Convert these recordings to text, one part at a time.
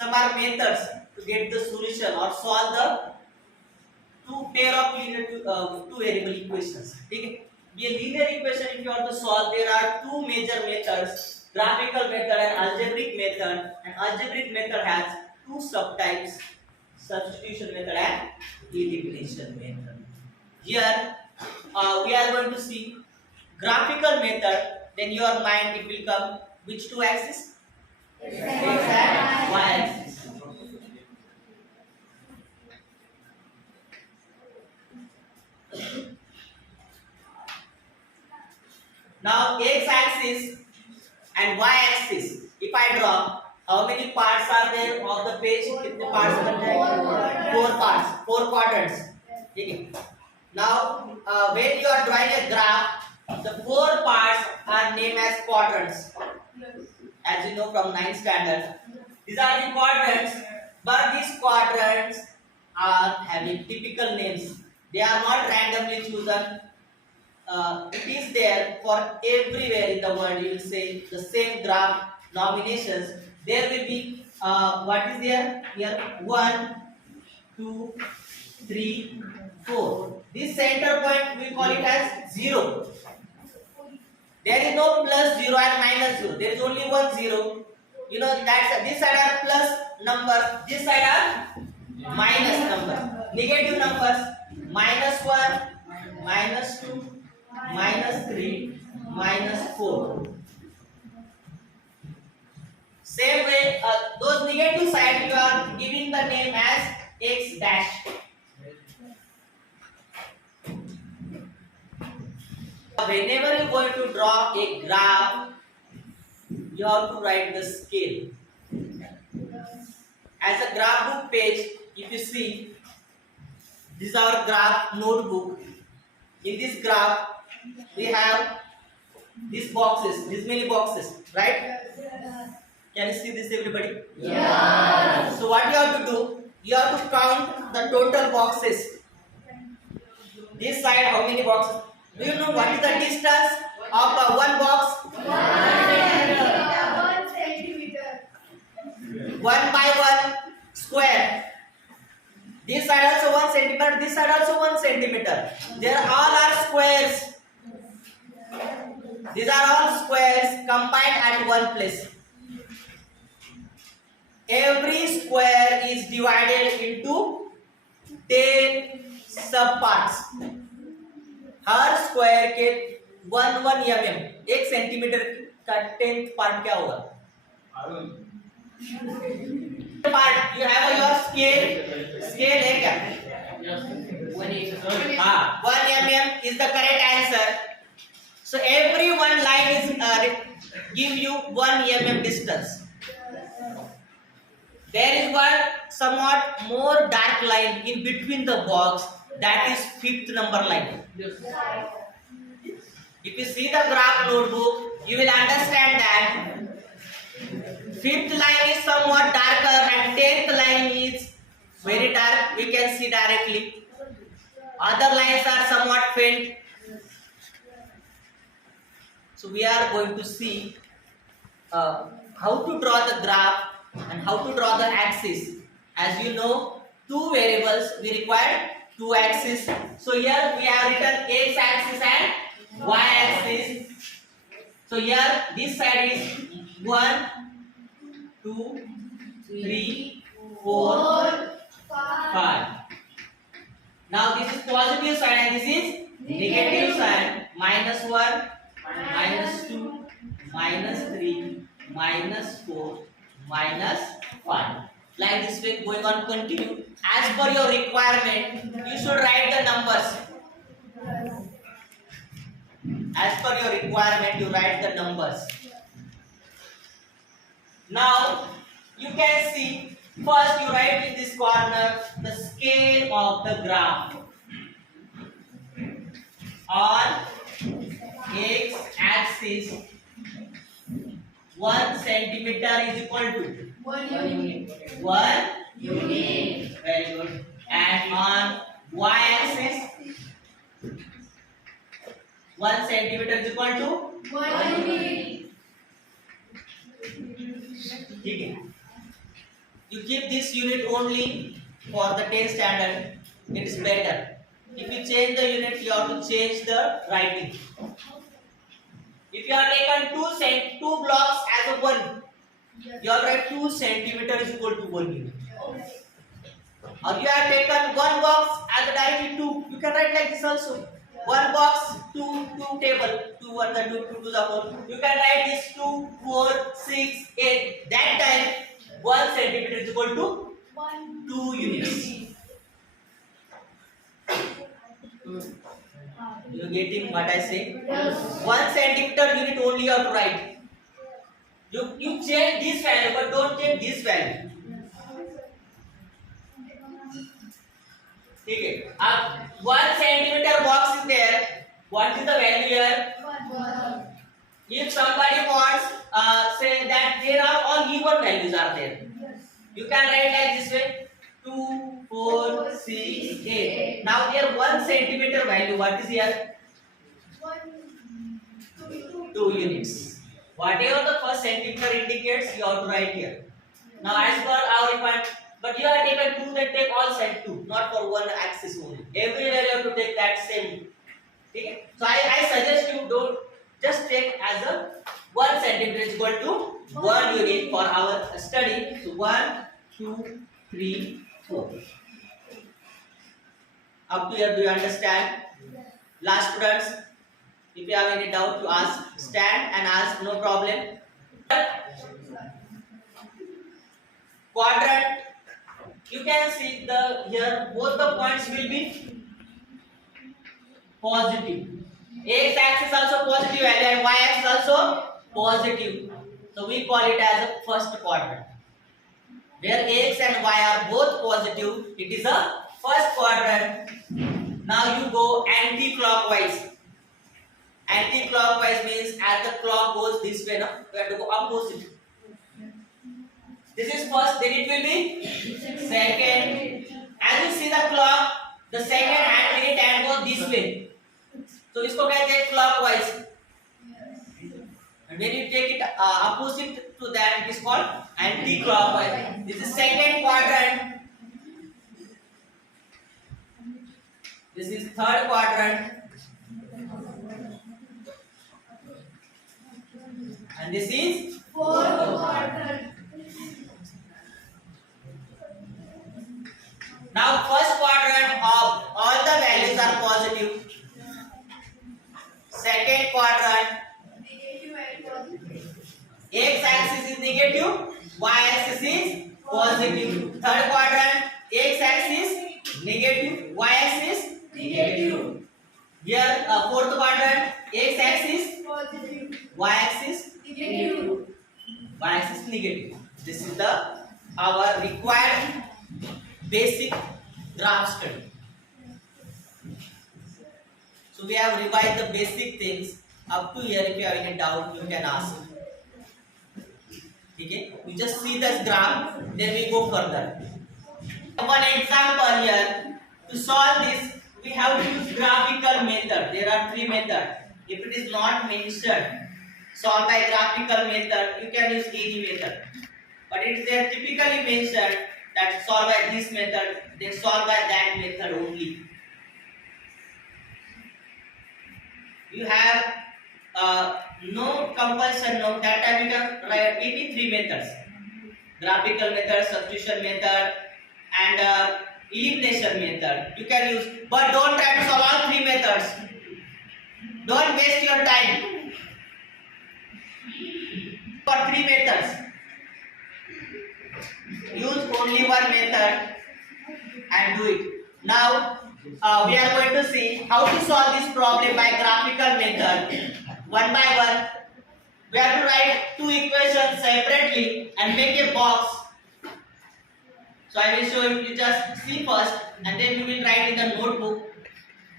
some are methods to get the solution or solve the two pair of two variable equations. Okay? Be a linear equation if you want to solve, there are two major methods: graphical method and algebraic method. And algebraic method has two subtypes: substitution method and elimination method. Here we are going to see graphical method. Then your mind it will come which two axes? X and Y axis. Now X axis and Y axis, if I draw, how many parts are there of the page? कितने parts बनते हैं? Four parts, four quadrants. ठीक है. Now when you are drawing a graph, the four parts are named as quadrants. As you know from 9th standard, these are the quadrants, but these quadrants are having typical names. They are not randomly chosen. It is there for everywhere in the world. You will say the same graph nominations. There will be what is there here? 1, 2, 3, 4. This center point we call it as 0. There is no plus 0 and minus 0. There is only one 0. You know that this side are plus numbers, this side are minus numbers. Negative numbers: -1, -2, -3, -4. Same way, those negative side you are giving the name as x dash. Whenever you are going to draw a graph, you have to write the scale. As a graph book page, if you see, this is our graph notebook. In this graph, we have these boxes, these many boxes, right? Can you see this, everybody? Yeah. So what you have to do? You have to count the total boxes. This side, how many boxes? Do you know what is the distance of one box? 1 centimeter. 1 by 1 square. This side also 1 centimeter. This side also 1 centimeter. They all are squares. These are all squares combined at one place. Every square is divided into 10 subparts. Her square के 1 mm, 1 centimetre का 10th part क्या होगा? Part you have your scale है क्या? 1 mm is the correct answer. So every one line is give you 1 mm distance. There is one somewhat more dark line in between the box, that is 5th number line. If you see the graph notebook, you will understand that 5th line is somewhat darker and 10th line is very dark. We can see directly. Other lines are somewhat faint. So we are going to see how to draw the graph and how to draw the axis. As you know, two variables we require, two axes. So here we have written x axis and y axis. So here this side is 1, 2, 3, 4, 5. Now this is positive side and this is negative side. -1, -2, -3, -4, -5. Like this way going on continue. As per your requirement, you should write the numbers. As per your requirement, you write the numbers. Now you can see, first you write in this corner the scale of the graph. On x axis, 1 centimeter is equal to 1 unit. 1 Unit. Very good. And on y axis, 1 centimeter is equal to 1 unit. ठीक है. you keep this unit only for the 10 standard, it is better. If you change the unit, you have to change the writing. If you have taken two blocks as a one, you have write 2 centimeter is equal to 1 unit. Or you have taken one box as a directly 2, you can write like this also. One box, two table, 2 1 the 2 to the 4. You can write this 2 4 6 8. That time 1 centimeter is equal to 2 units. You getting what I say? 1 centimeter unit only you have to write. You change this value, but don't change this value. Okay. 1 centimeter box is there. What is the value here? If somebody wants, say that there are all given values are there. You can write like this way: 2, 4, 6, 8. Now here 1 centimeter value. What is here? 2 units. Whatever the first centimeter indicates, you have to write here. Now as per our requirement, but you have taken 2, then take all side 2, not for one axis only. Everywhere you have to take that same. Okay? So I suggest you don't just take as a 1 centimeter is equal to 1 unit for our study. So 1, 2, 3, 4. Up to here, do you understand? Last students, if you have any doubt, you ask. Stand and ask, no problem. Quadrant. You can see here both the points will be positive. X axis also positive value and y axis also positive. So we call it as a first quadrant. Where x and y are both positive, it is a first quadrant. Now you go anti-clockwise. Anti-clockwise means as the clock goes this way, no? You have to go opposite. This is first, then it will be second. As you see the clock, the second hand minute hand goes this way. So इसको कहते हैं clockwise. And when you take it opposite to that, it is called anti-clockwise. This is second quadrant. This is third quadrant. And this is fourth quadrant. Now first quadrant of all the values are positive. Second quadrant, Negative and positive. x axis is negative, y axis is positive. Third quadrant, x axis negative, y axis negative. Here fourth quadrant, x axis Positive. y axis Negative. y axis negative. This is our required basic graph study. So we have revised the basic things. Up to here, if you have any doubt, you can ask. Okay? You just see this graph, then we go further. One example here. To solve this, we have to use graphical method. There are 3 methods. If it is not mentioned, solve by graphical method, you can use any method. But it is there typically mentioned that solve by this method, then solve by that method only. You have no compulsion, no, that time you can write any 3 methods. Graphical method, substitution method, and elimination method. You can use, but don't try to solve all 3 methods. Don't waste your time for 3 methods. Use only one method and do it. Now we are going to see how to solve this problem by graphical method. One by one, we have to write 2 equations separately and make a box. So I will show you, just see first and then you will write in the notebook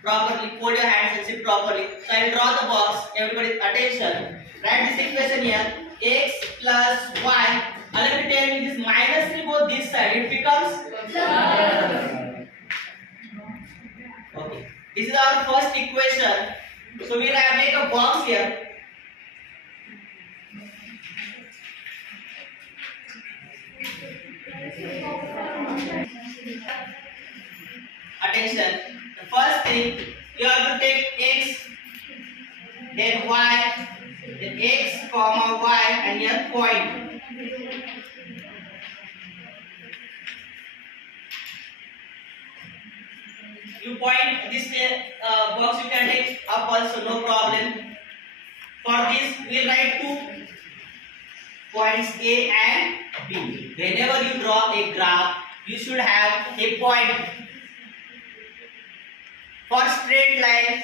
properly, fold your hands and sit properly. So I will draw the box, everybody attention. Write this equation here, x plus y. Let me tell you, this minus 3 goes this side, it becomes okay. This is our first equation. So we will make a box here. Attention. The first thing, you have to take x, then y, then x comma y, and here point. You point this box, you can take up also, no problem. For this, we'll write two points A and B. Whenever you draw a graph, you should have a point. For straight line,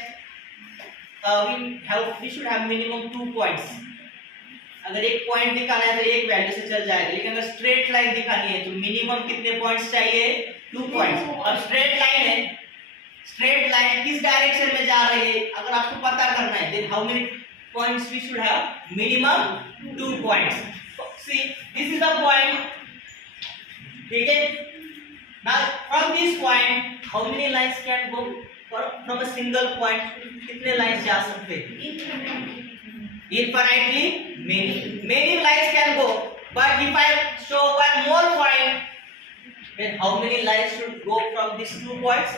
we should have minimum 2 points. अगर एक point दिखाना है तो एक value से चल जाएगा, लेकिन अगर स्ट्रेट लाइन दिखानी है तो मिनिमम कितने पॉइंट्स चाहिए? 2 पॉइंट्स. और स्ट्रेट लाइन है, स्ट्रेट लाइन किस डायरेक्शन में जा रही है अगर आपको पता करना है, then how many points we should have? Minimum 2 points. See this is the point. ठीक है. Now from this point how many lines can go from a single point? कितने लाइंस जा सकते हैं? Infinitely many lines can go, but if I show one more point, then how many lines should go from these 2 points?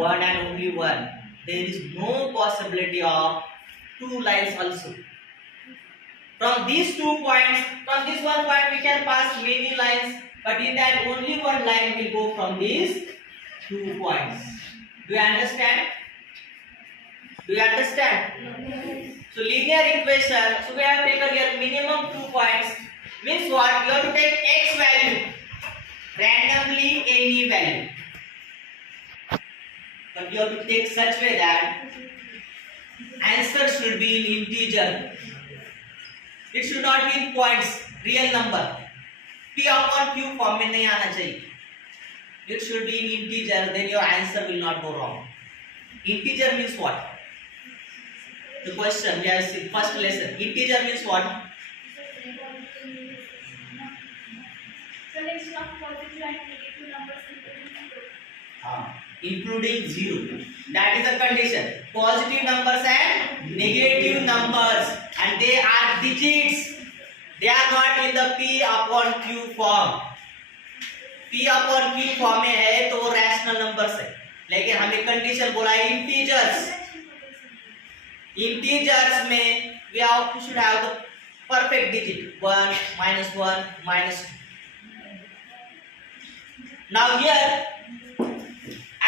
One and only one. There is no possibility of 2 lines also. From these 2 points, from this one point we can pass many lines, but in that only one line will go from these 2 points. Do you understand? Do you understand? So linear equation, so we have taken here minimum 2 points. Means what? You have to take x value, randomly any value. But you have to take such way that answer should be in integer. It should not be in points, real number. P upon Q form में नहीं आना चाहिए. It should be in integer, then your answer will not go wrong. Integer means what? The question we have seen first lesson. Integer means what? Including 0. That is the condition. Positive numbers and negative numbers, and they are digits. They are not in the P upon Q form. P upon Q form में है तो वो rational numbers है, लेकिन हमें condition बोला है integers. Integers में we should have the perfect digit 1, -1, -2. Now here,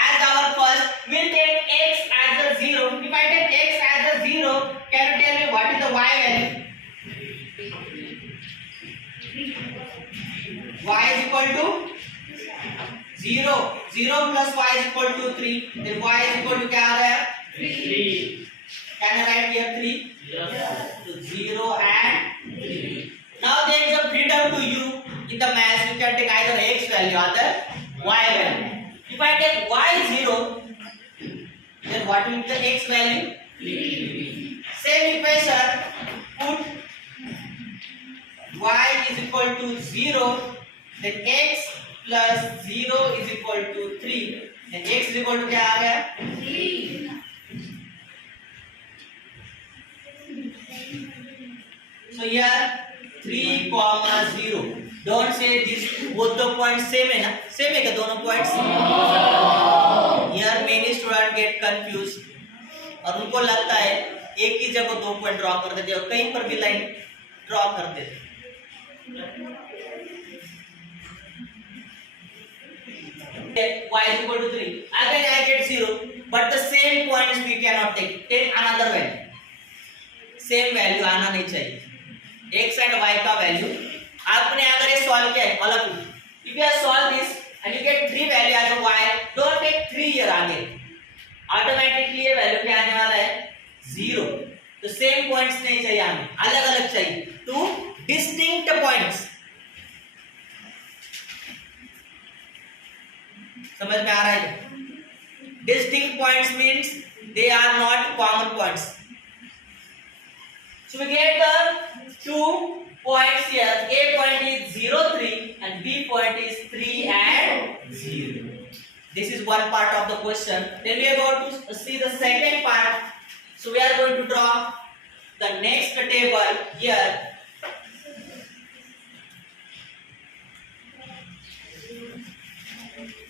as our first, we'll take x as a 0. If I take x as a 0, can you tell me what is the y value? Y is equal to 0. 0 plus y is equal to 3. Then y is equal to क्या आ रहा है? 3. Can I write here 3? Yes. So 0 and 3. Now there is a freedom to you in the math. You can take either x value or the y value. If I take y 0, then what will be the x value? 3. Same equation. Put y is equal to 0. Then x plus 0 is equal to 3. Then x is equal to क्या आ गया? 3. So here 3, 0. Don't say this both the points same है ना? Same है क्या दोनों points? Here many students get confused और उनको लगता है एक ही जगह 2 पॉइंट ड्रॉ कर देते हैं और कहीं पर भी लाइन ड्रॉ कर देते हैं. Y is equal to 3. Again I get 0, but the same points we cannot take. Take another value. Same value आना नहीं चाहिए. x and y का वैल्यू आपने अगर ये सॉल्व किया है अलग, if you have solved this and you get 3 value as a y, don't take 3 here आगे, ऑटोमेटिकली ये वैल्यू क्या आने वाला है? 0. तो सेम पॉइंट्स नहीं चाहिए हमें, अलग अलग चाहिए. 2 डिस्टिंक्ट पॉइंट्स. समझ में आ रहा है? Distinct points means they are not common points. So we get the 2 points here. A point is 0, 3 and B point is 3 and 0. This is one part of the question. Then we are going to see the second part. So we are going to draw the next table here.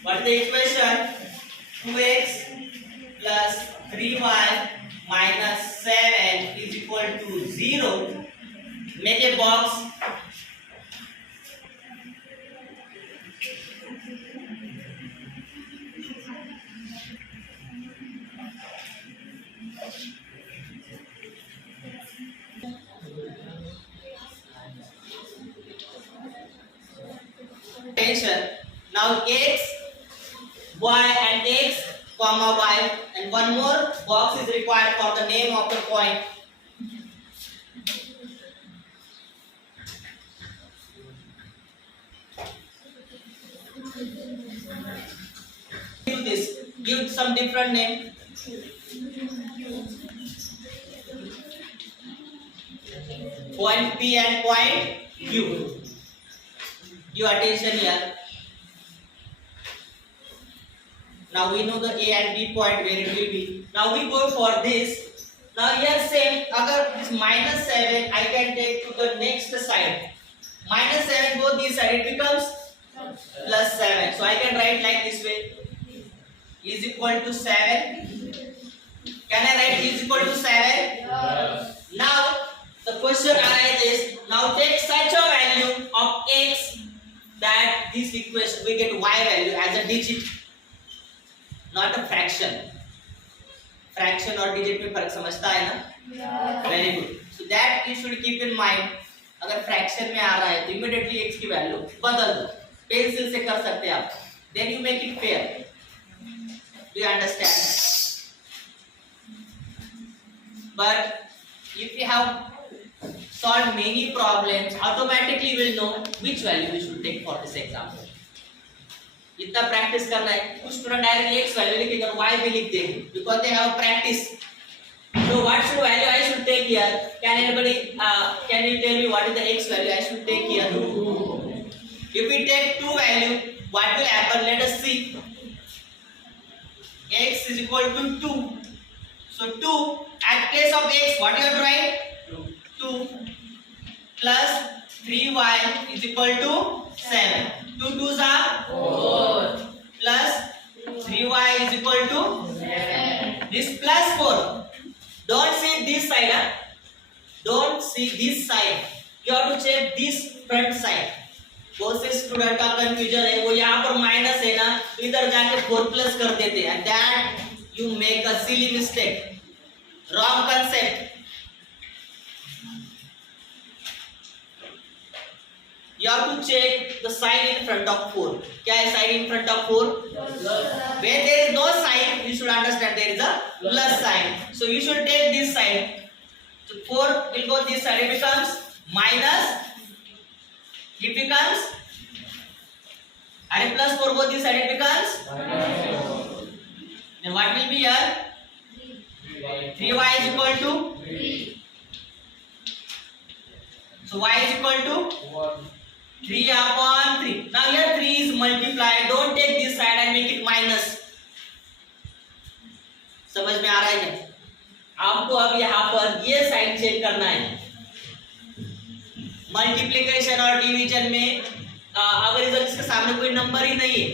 What is the equation? 2x plus 3y minus 7 is equal to 0. Make a box. Attention. Now x, y and x, comma y, and one more box is required for the name of the point. Give this. Give some different name. Point P and point Q. Give attention here. Now we know the A and B point where it will be. Now we go for this. Now here same, agar this minus 7 I can take to the next side. Minus 7 go this side, it becomes plus 7. So I can write like this way. Is equal to 7. Can I write is equal to 7? Yes. Now the question arises, now take such a value of x that this equation we get y value as a digit, not a fraction. Fraction और digit में फर्क समझता है ना? Yes. Very good. So that you should keep in mind. अगर fraction में आ रहा है तो immediately x की value बदल दो. पेंसिल से कर सकते हैं आप. Then you make it fair. Do you understand? But if you have solved many problems, automatically will know which value we should take for this example. इतना प्रैक्टिस करना है. कुछ स्टूडेंट डायरेक्टली x वैल्यू लिखेंगे और y भी लिख देंगे because they have practice. So what should value I should take here? Can anybody can you tell me what is the x value I should take here? 2. If we take 2 value, what will happen? Let us see. X is equal to 2. So 2 at place of x, what you have to write? 2 plus 3y is equal to 7. 2 2s are 4 plus 3y is equal to 7. This plus 4. Don't see this side. Huh? Don't see this side. You have to check this front side. बहुत से student का confusion है, वो यहाँ पर minus है ना, इधर जाके 4 प्लस कर देते हैं. And that you make a silly mistake. Wrong concept. You have to check the sign in front of 4. क्या है sign in front of 4? Where there is no sign, you should understand there is a plus sign. So you should take this sign. So 4 will go this side. It becomes minus. It becomes. And plus 4 go this side. It becomes. Then what will be here? 3y is equal to 3. So y is equal to 3 upon 3. Now here 3 is multiplied. Don't take this side and make it minus. समझ में आ रहा है क्या? आपको अब यहाँ पर ये साइन चेक करना है. मल्टीप्लिकेशन और डिवीजन में अगर इधर इसके सामने कोई नंबर ही नहीं है,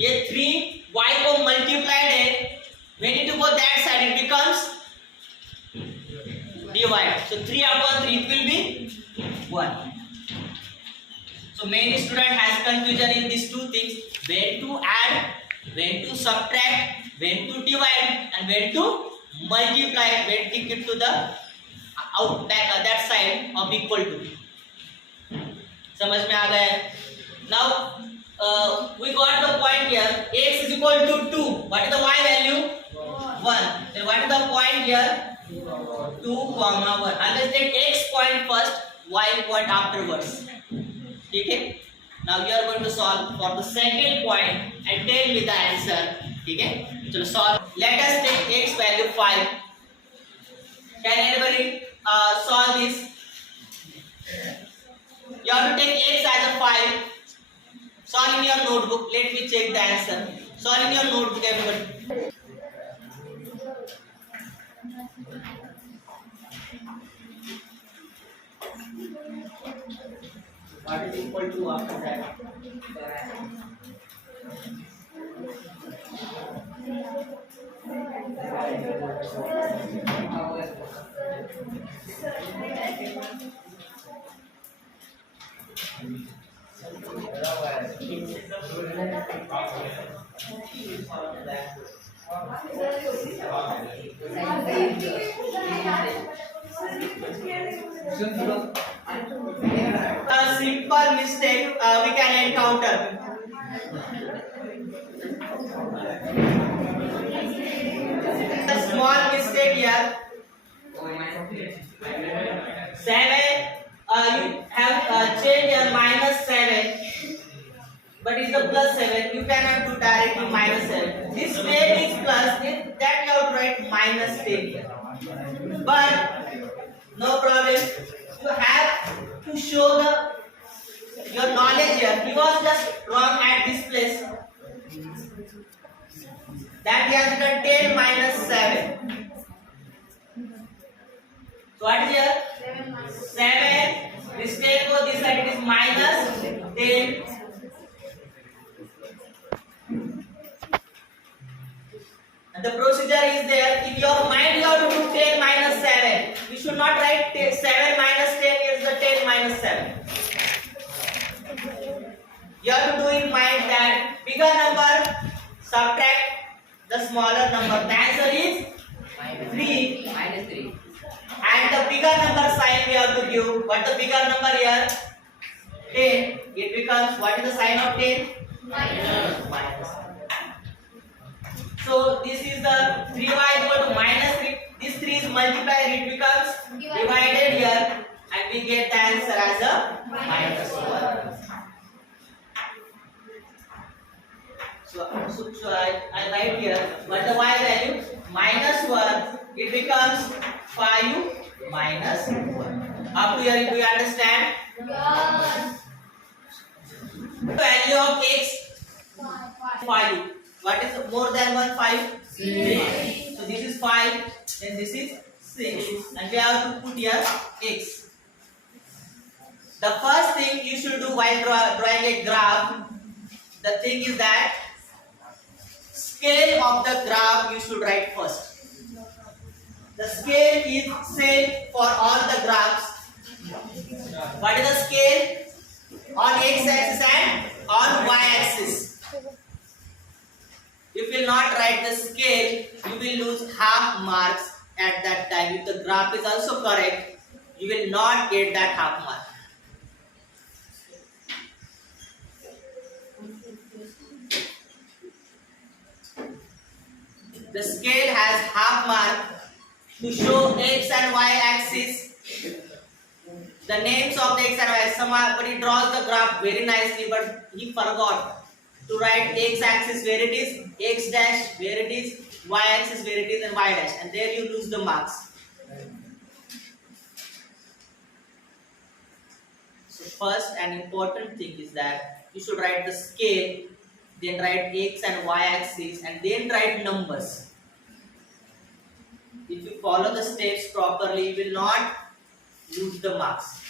ये 3y को मल्टीप्लाइड है. When you go that side, it becomes divide. So 3 upon 3 it will be 1. So many student has confusion in these two things: when to add, when to subtract, when to divide, and when to multiply. When to keep to the out that side of equal to. समझ में आ गया है? Now we got the point here. X is equal to 2. What is the y value? 1. Then what is the point here? 2, 1. And let's take x point first, y point afterwards. Okay? Now we are going to solve for the second point and tell me the answer. Okay? So solve. Let us take x value 5. Can anybody solve this? You have to take x as a 5. Solve in your notebook. Let me check the answer. Solve in your notebook, everybody. What is equal to after that? A simple mistake we can encounter. A small mistake here. 7. You have changed your -7, but it's a +7. You cannot do directly -7. This 10 is plus. That you have to write -10 here. But no problem. You have to show your knowledge here. He was just wrong at this place. That he has written 10 minus 7. So what is here? 7. Mistake for this side, it is minus 10. And the procedure is there. In your mind, you have to do 10 minus 7. You should not write 7 minus 10 is the 10 minus 7. You have to do in mind that bigger number subtract the smaller number. The answer is 3. -3. And the bigger number sign we have to give. What the bigger number here? 10. It becomes, what is the sign of 10? Minus. So this is the 3y equal to -3. This 3 is multiplied, it becomes divided here, and we get the answer as a -1. So I write here, but the y value -1, it becomes 5 minus 1. Up to here, do you understand? Yes. Value of x 5. What is more than 1? 5. 6. So this is 5 and this is 6, and we have to put here x. The first thing you should do while drawing a graph, the thing is that scale of the graph you should write first. The scale is same for all the graphs. What is the scale? On x-axis and on y-axis. If you will not write the scale, you will lose half marks at that time. If the graph is also correct, you will not get that half mark. The scale has half mark to show x and y axis. The names of the x and y, somebody draws the graph very nicely, but he forgot to write x axis where it is, x dash where it is, y axis where it is, and y dash, and there you lose the marks. So first and important thing is that you should write the scale, then write x and y axis, and then write numbers. If you follow the steps properly, you will not lose the marks.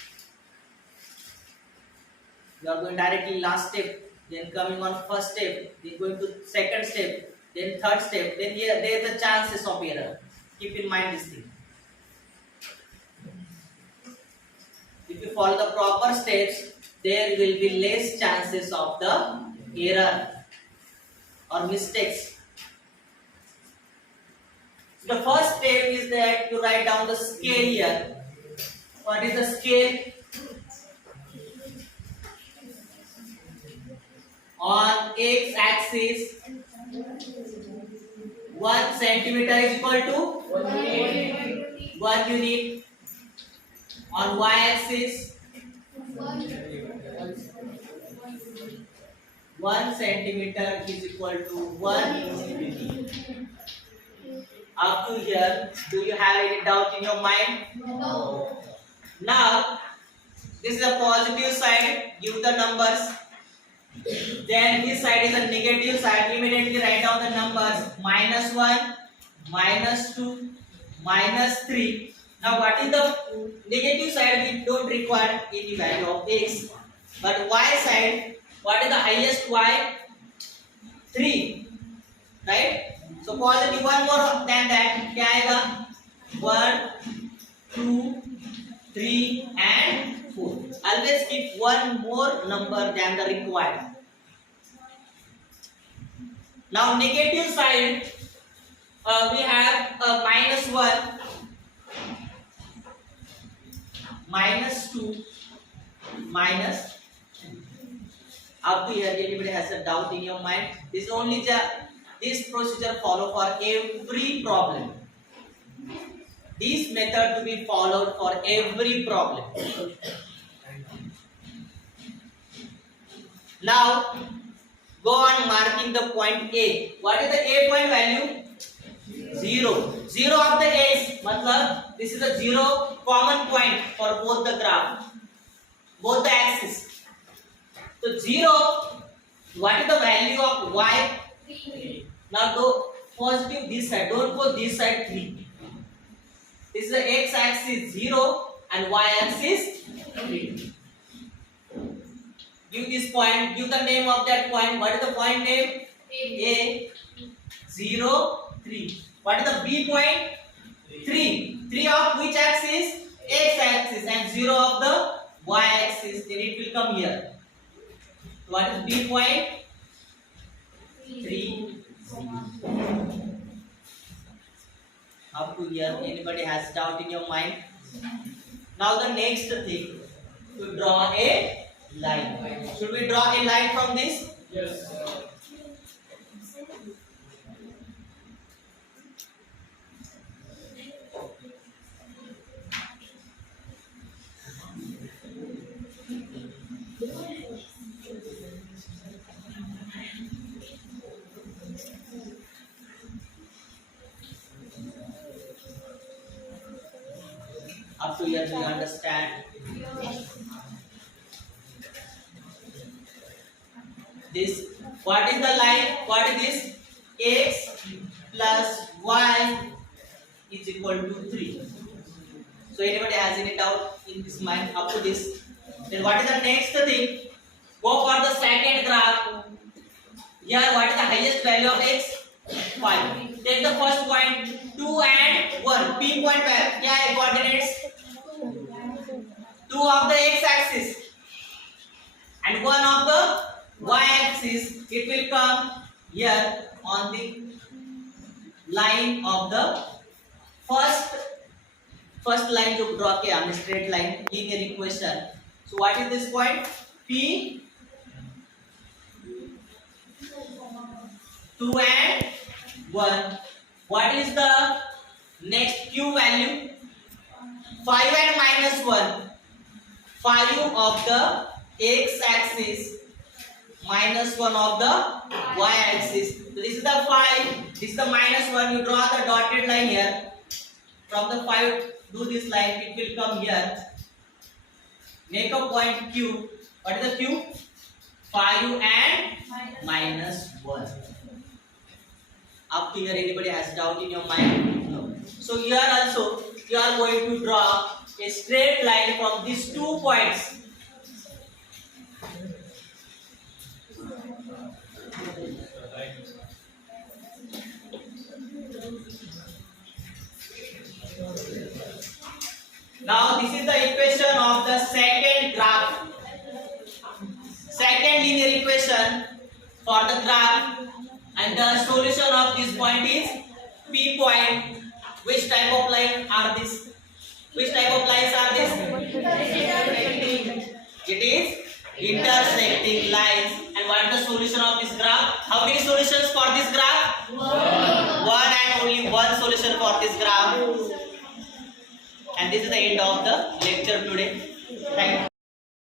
You are going directly last step, then coming on first step, then going to second step, then third step, then here there is a chances of error. Keep in mind this thing. If you follow the proper steps, there will be less chances of the error or mistakes. The first step is that you write down the scale here. What is the scale? On x axis, 1 centimeter is equal to 1 unit. On y axis, 1 centimeter is equal to 1 unit. Up to here, do you have any doubt in your mind? No. Now, this is a positive side, give the numbers. Then this side is a negative side, immediately write down the numbers. -1, -2, -3. Now what is the negative side? We don't require any value of x. But y side, what is the highest y? 3, right? So positive one more than that, क्या आएगा? 1, 2, 3 and 4. Always keep one more number than the required. Now negative side, we have -1, -2, -3. Up to here, anybody has a doubt in your mind? This only this procedure follow for every problem. This method to be followed for every problem. Now go on marking the point A. What is the A point value? 0. 0 of the X. Matlab this is a 0 common point for both the graph, both the axes. So 0. What is the value of Y? 3. Now go positive this side. Don't go this side 3. This is the X axis 0 and Y axis 3. Give this point. Give the name of that point. What is the point name? A 0 3. What is the B point? 3. 3 of which axis? X axis, and 0 of the Y axis. Then it will come here. What is B point? 3. Up to here, anybody has doubt in your mind? Now the next thing, to draw a line. Should we draw a line from this? Yes. Up to here, we understand this. What is the line? What is this? X plus Y is equal to 3. So anybody has any doubt in this mind up to this? Then what is the next thing? Go for the second graph. Here, what is the highest value of X? 5. Take the first point, 2 and 1. P point where? क्या है coordinates? 2 of the X axis and 1 of the Y axis. It will come here on the line of the first line to draw के हमने straight line linear equation. So what is this point? P 2 and 1. What is the next Q value? 5 and -1. 5 of the X axis minus 1 of the Y axis. So this is the 5. This is the -1. You draw the dotted line here. From the 5, do this line. It will come here. Make a point Q. What is the Q? 5 and -1. Up to here, anybody has doubt in your mind? No. So here also, you are going to draw a straight line from these 2 points. Now this is the equation of the second graph. Second linear equation for the graph, and the solution of this point is P point. Which type of line are this? Which type of lines are this? It is intersecting lines. And what is the solution of this graph? How many solutions for this graph? One and only one solution for this graph. And this is the end of the lecture today. Thank you.